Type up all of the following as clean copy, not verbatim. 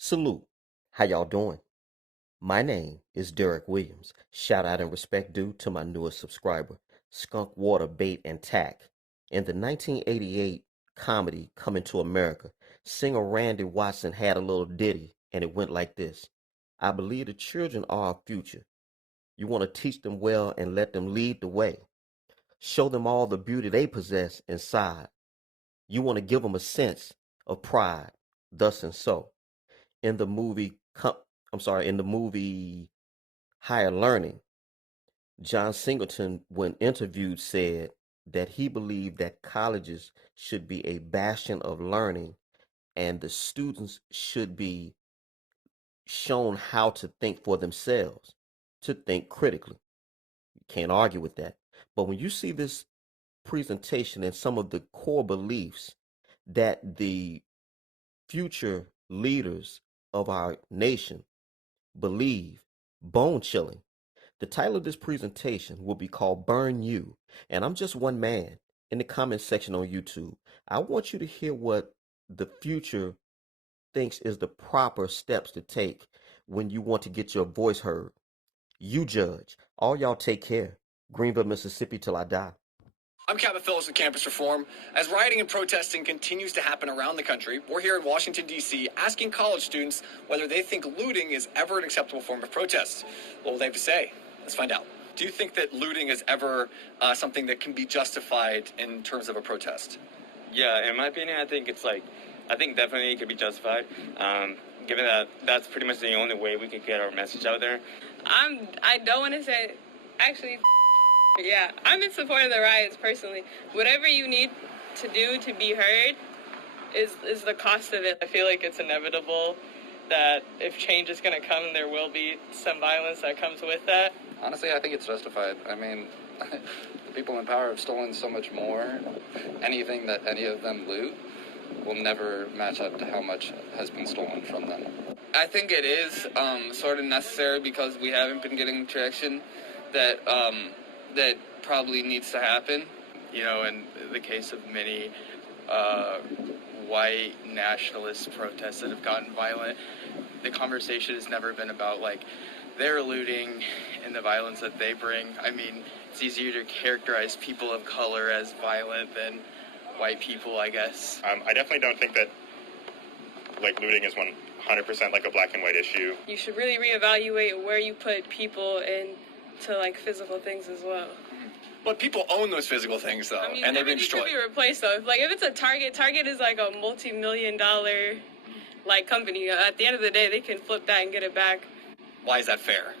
Salute. How y'all doing? My name is DerrickCWilliams. Shout out and respect due to my newest subscriber, Skunk Water Bait and Tack. In the 1988 comedy Coming to America, singer Randy Watson had a little ditty, and it went like this. I believe the children are our future. You want to teach them well and let them lead the way. Show them all the beauty they possess inside. You want to give them a sense of pride, thus and so. In the movie, in the movie Higher Learning, John Singleton, when interviewed, said that he believed that colleges should be a bastion of learning and the students should be shown how to think for themselves, to think critically. You can't argue with that. But when you see this presentation and some of the core beliefs that the future leaders of our nation believe, bone chilling. The title of this presentation will be called Burn You, and I'm just one man in the comment section on YouTube. I want you to hear what the future thinks is the proper steps to take when you want to get your voice heard. You judge. All y'all take care. Greenville, Mississippi till I die. I'm Captain Phillips with Campus Reform. As rioting and protesting continues to happen around the country, we're here in Washington, D.C., asking college students whether they think looting is ever an acceptable form of protest. What will they have to say? Let's find out. Do you think that looting is ever something that can be justified in terms of a protest? Yeah, in my opinion, I think definitely it could be justified, given that that's pretty much the only way we could get our message out there. I don't want to say, actually, yeah, I'm in support of the riots personally. Whatever you need to do to be heard is the cost of it. I feel like it's inevitable that if change is going to come, there will be some violence that comes with that. Honestly, I think it's justified. I mean, the people in power have stolen so much more. Anything that any of them loot will never match up to how much has been stolen from them. I think it is sort of necessary because we haven't been getting traction that probably needs to happen. You know, in the case of many white nationalist protests that have gotten violent, the conversation has never been about, like, their looting and the violence that they bring. I mean, it's easier to characterize people of color as violent than white people, I guess. I definitely don't think that, like, looting is 100% like a black and white issue. You should really reevaluate where you put people into, like, physical things as well. But people own those physical things, though, and they've been destroyed. Could be replaced, though. If it's a Target is like a multi-million-dollar, like, company. At the end of the day, they can flip that and get it back. Why is that fair?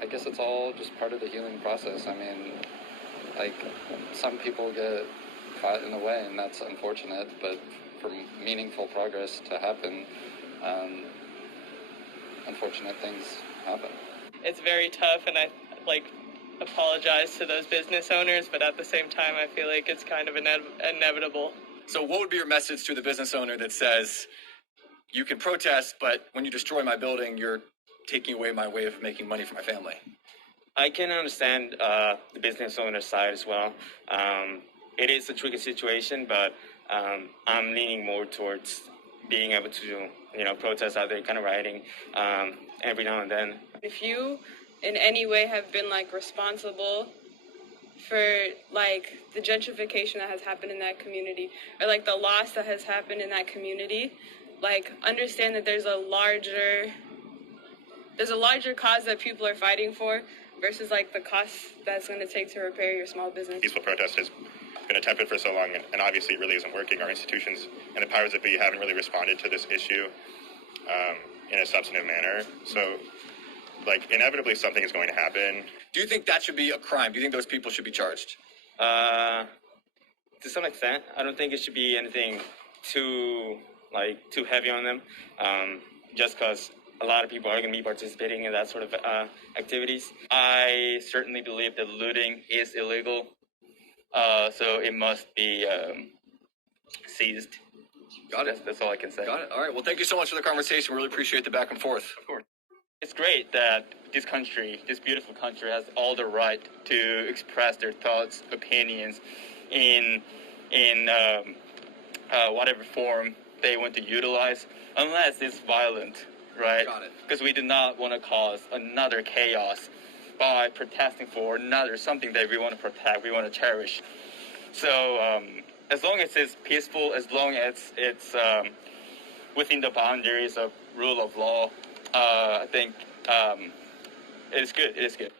I guess it's all just part of the healing process. I mean, like, some people get caught in the way, and that's unfortunate, but for meaningful progress to happen, unfortunate things happen. It's very tough, and I, apologize to those business owners, but at the same time, I feel like it's kind of inevitable. So what would be your message to the business owner that says, you can protest, but when you destroy my building, you're taking away my way of making money for my family? I can understand the business owner's side as well. It is a tricky situation, but I'm leaning more towards being able to, protest out there, kind of rioting every now and then. If you in any way have been, responsible for, the gentrification that has happened in that community, or, the loss that has happened in that community, understand that there's a larger cause that people are fighting for versus, the cost that's going to take to repair your small business. Peaceful protest has been attempted for so long, and obviously it really isn't working. Our institutions and the powers that be haven't really responded to this issue in a substantive manner. So, inevitably something is going to happen. Do you think that should be a crime? Do you think those people should be charged? To some extent. I don't think it should be anything too heavy on them, just because a lot of people are going to be participating in that sort of activities. I certainly believe that looting is illegal, so it must be seized. Got it. That's all I can say. Got it. All right. Well, thank you so much for the conversation. We really appreciate the back and forth. Of course. It's great that this country, this beautiful country, has all the right to express their thoughts, opinions in whatever form they want to utilize, unless it's violent, right? Got it. Because we do not want to cause another chaos by protesting for another something that we want to protect, we want to cherish. So as long as it's peaceful, as long as it's within the boundaries of rule of law, I think it is good. It is good.